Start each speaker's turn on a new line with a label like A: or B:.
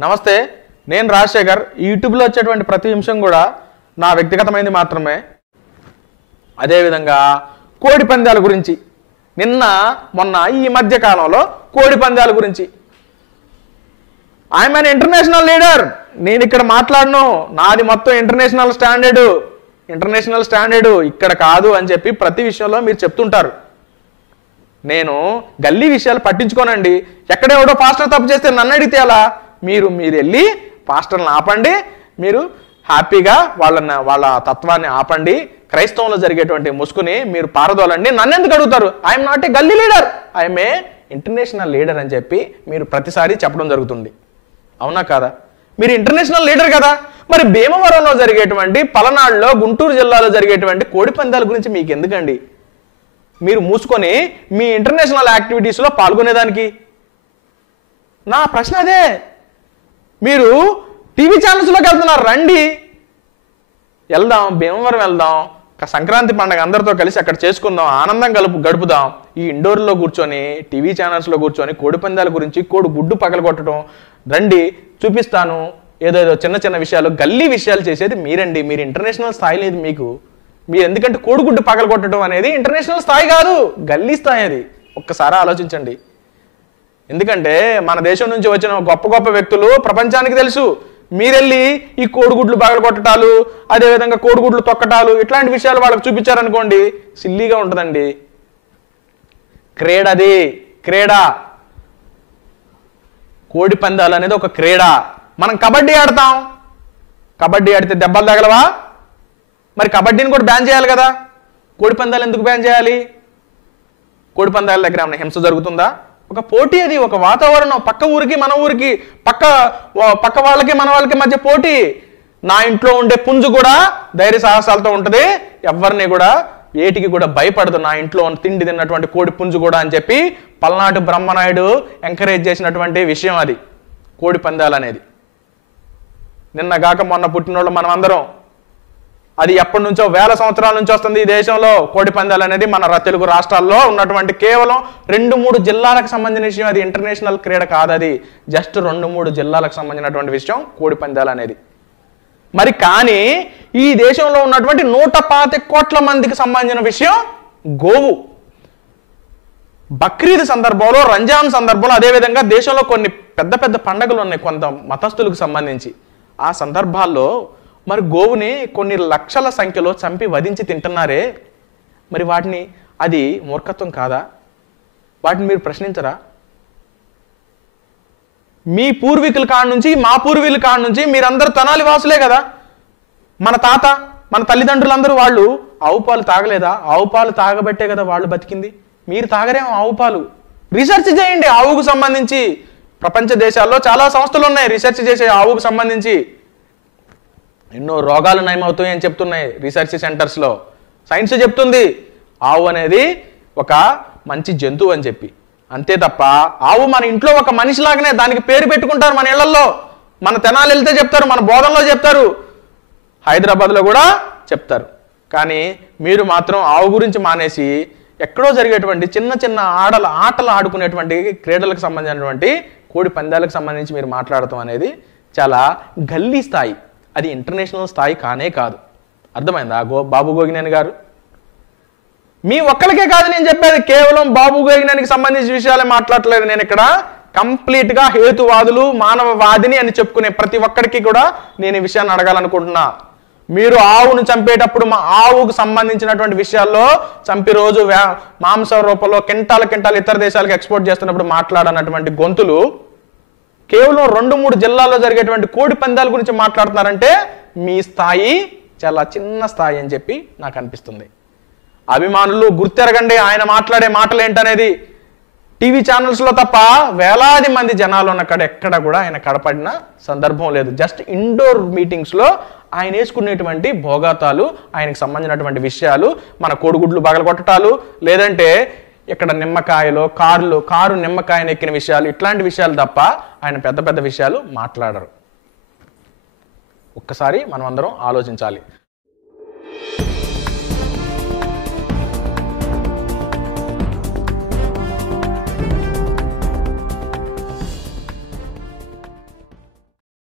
A: నమస్తే నేను రాజశేఖర్. ఈ యూట్యూబ్లో వచ్చేటువంటి ప్రతి నిమిషం కూడా నా వ్యక్తిగతమైనది మాత్రమే. అదేవిధంగా కోడి పందాల గురించి. నిన్న మొన్న ఈ మధ్య కాలంలో కోడి పందాల గురించి. ఐఎమ్ అన్ ఇంటర్నేషనల్ లీడర్ నేను ఇక్కడ మాట్లాడను. నాది మొత్తం ఇంటర్నేషనల్ స్టాండర్డు ఇంటర్నేషనల్ స్టాండర్డు ఇక్కడ కాదు అని చెప్పి ప్రతి విషయంలో మీరు చెప్తుంటారు. నేను గల్లీ విషయాలు పట్టించుకోనండి. ఎక్కడెవడో పాస్టర్ తప్పు చేస్తే నన్ను అడిగితే అలా మీరు మీరు వెళ్ళి పాస్టర్ని ఆపండి మీరు హ్యాపీగా వాళ్ళని వాళ్ళ తత్వాన్ని ఆపండి క్రైస్తవంలో జరిగేటువంటి ముసుకుని మీరు పారదోలండి. నన్ను ఎందుకు అడుగుతారు? I'm not a galli leader. I'm a international leader అని చెప్పి మీరు ప్రతిసారి చెప్పడం జరుగుతుంది. అవునా కాదా? మీరు ఇంటర్నేషనల్ లీడర్ కదా. మరి భీమవరంలో జరిగేటువంటి పలనాడులో గుంటూరు జిల్లాలో జరిగేటువంటి కోడి పందాల గురించి మీకు ఎందుకండి మీరు మూసుకొని మీ ఇంటర్నేషనల్ యాక్టివిటీస్లో పాల్గొనేదానికి? నా ప్రశ్న అదే. మీరు టీవీ ఛానల్స్లోకి వెళ్తున్నారు రండి. వెళ్దాం భీమవరం వెళ్దాం సంక్రాంతి పండగ అందరితో కలిసి అక్కడ చేసుకుందాం ఆనందం కలుపు గడుపుదాం. ఈ ఇండోర్లో కూర్చొని టీవీ ఛానల్స్లో కూర్చొని కోడి పందాల గురించి కోడి గుడ్డు పగలగొట్టడం రండి చూపిస్తాను. ఏదేదో చిన్న చిన్న విషయాలు గల్లీ విషయాలు చేసేది మీరండి. మీరు ఇంటర్నేషనల్ స్థాయి లేదు మీకు. మీరు ఎందుకంటే కోడిగుడ్డు పగలగొట్టడం అనేది ఇంటర్నేషనల్ స్థాయి కాదు గల్లీ స్థాయి అది. ఒక్కసారి ఆలోచించండి. ఎందుకంటే మన దేశం నుంచి వచ్చిన గొప్ప గొప్ప వ్యక్తులు ప్రపంచానికి తెలుసు. మీరెళ్ళి ఈ కోడిగుడ్లు పగలగొట్టటాలు అదేవిధంగా కోడిగుడ్లు తొక్కటాలు ఇట్లాంటి విషయాలు వాళ్ళకి చూపించారనుకోండి సిల్లీగా ఉంటుందండి. క్రీడ అది క్రీడ. కోడి పందాలు అనేది ఒక క్రీడ. మనం కబడ్డీ ఆడతాం. కబడ్డీ ఆడితే దెబ్బలు తగలవా? మరి కబడ్డీని కూడా బ్యాన్ చేయాలి కదా. కోడి పందాలు ఎందుకు బ్యాన్ చేయాలి? కోడి పందాల దగ్గర ఏమైనా హింస జరుగుతుందా? ఒక పోటీ అది ఒక వాతావరణం పక్క ఊరికి మన ఊరికి పక్క పక్క వాళ్ళకి మన వాళ్ళకి మధ్య పోటీ. నా ఇంట్లో ఉండే పుంజు కూడా ధైర్య సాహసాలతో ఉంటుంది. ఎవరిని కూడా ఏటికి కూడా భయపడదు. నా ఇంట్లో తిండి తిన్నటువంటి కోడి పుంజు కూడా అని చెప్పి పల్నాడు బ్రహ్మనాయుడు ఎంకరేజ్ చేసినటువంటి విషయం అది. కోడి పందాలు అనేది నిన్నగాక మొన్న పుట్టినోళ్ళు మనం అందరం అది ఎప్పటి నుంచో వేల సంవత్సరాల నుంచి వస్తుంది ఈ దేశంలో. కోడి పందాలు అనేది మన తెలుగు రాష్ట్రాల్లో ఉన్నటువంటి కేవలం రెండు మూడు జిల్లాలకు సంబంధించిన విషయం. అది ఇంటర్నేషనల్ క్రీడ కాదు అది. జస్ట్ రెండు మూడు జిల్లాలకు సంబంధించినటువంటి విషయం కోడి పందాలు అనేది. మరి కానీ ఈ దేశంలో ఉన్నటువంటి నూట పాతి కోట్ల మందికి సంబంధించిన విషయం గోవు. బక్రీద్ సందర్భంలో రంజాన్ సందర్భంలో అదేవిధంగా దేశంలో కొన్ని పెద్ద పెద్ద పండగలు ఉన్నాయి కొంత మతస్థులకు సంబంధించి. ఆ సందర్భాల్లో మరి గోవుని కొన్ని లక్షల సంఖ్యలో చంపి వధించి తింటున్నారే మరి వాటిని అది మూర్ఖత్వం కాదా? వాటిని మీరు ప్రశ్నించరా? మీ పూర్వీకుల కాడ నుంచి మా పూర్వీకుల కాడ నుంచి మీరందరూ తనాలి వాసులే కదా? మన తాత మన తల్లిదండ్రులందరూ వాళ్ళు ఆవు పాలు తాగలేదా? ఆవు పాలు తాగబట్టే కదా వాళ్ళు బతికింది. మీరు తాగరేమో ఆవు పాలు. రీసెర్చ్ చేయండి ఆవుకు సంబంధించి. ప్రపంచ దేశాల్లో చాలా సంస్థలు ఉన్నాయి రీసెర్చ్ చేసే ఆవుకు సంబంధించి. ఎన్నో రోగాలు నయమవుతాయి అని చెప్తున్నాయి రీసెర్చ్ సెంటర్స్లో. సైన్స్ చెప్తుంది ఆవు అనేది ఒక మంచి జంతువు అని చెప్పి. అంతే తప్ప ఆవు మన ఇంట్లో ఒక మనిషిలాగానే దానికి పేరు పెట్టుకుంటారు మన ఇళ్ళలో మన తెనాలు వెళ్తే చెప్తారు మన బోధనలో చెప్తారు. హైదరాబాద్లో కూడా చెప్తారు. కానీ మీరు మాత్రం ఆవు గురించి మానేసి ఎక్కడో జరిగేటువంటి చిన్న చిన్న ఆడల ఆటలు ఆడుకునేటువంటి క్రీడలకు సంబంధించినటువంటి కోడి పందాలకు సంబంధించి మీరు మాట్లాడటం అనేది చాలా గల్లీ స్థాయి. అది ఇంటర్నేషనల్ స్థాయి కానే కాదు. అర్థమైందా? గో బాబు గోగినేని గారు? మీ ఒక్కరికే కాదు నేను చెప్పేది. కేవలం బాబు గోగినేనికి సంబంధించిన విషయాలే మాట్లాడలేదు నేను ఇక్కడ. కంప్లీట్గా హేతువాదులు మానవవాదిని అని చెప్పుకునే ప్రతి ఒక్కరికి కూడా నేను ఈ విషయాన్ని అడగాలనుకుంటున్నా. మీరు ఆవును చంపేటప్పుడు మా ఆవుకు సంబంధించినటువంటి విషయాల్లో చంపి రోజు మాంస రూపంలో కింటాల కింటాలు ఇతర దేశాలకు ఎక్స్పోర్ట్ చేస్తున్నప్పుడు మాట్లాడనటువంటి గొంతులు కేవలం రెండు మూడు జిల్లాల్లో జరిగేటువంటి కోడి పందాల గురించి మాట్లాడుతున్నారంటే మీ స్థాయి చాలా చిన్న స్థాయి అని చెప్పి నాకు అనిపిస్తుంది. అభిమానులు గుర్తెరగండి ఆయన మాట్లాడే మాటలు ఏంటనేది. టీవీ ఛానల్స్లో తప్ప వేలాది మంది జనాలు ఉన్న కాడ ఎక్కడ కూడా ఆయన కడపడిన సందర్భం లేదు. జస్ట్ ఇండోర్ మీటింగ్స్లో ఆయన వేసుకునేటువంటి భోగాతాలు ఆయనకు సంబంధించినటువంటి విషయాలు మన కోడిగుడ్లు బగలగొట్టటాలు లేదంటే ఇక్కడ నిమ్మకాయలో కార్లు కారు నిమ్మకాయను ఎక్కిన విషయాలు ఇట్లాంటి విషయాలు తప్ప ఆయన పెద్ద పెద్ద విషయాలు మాట్లాడరు. ఒక్కసారి మనం అందరం ఆలోచించాలి.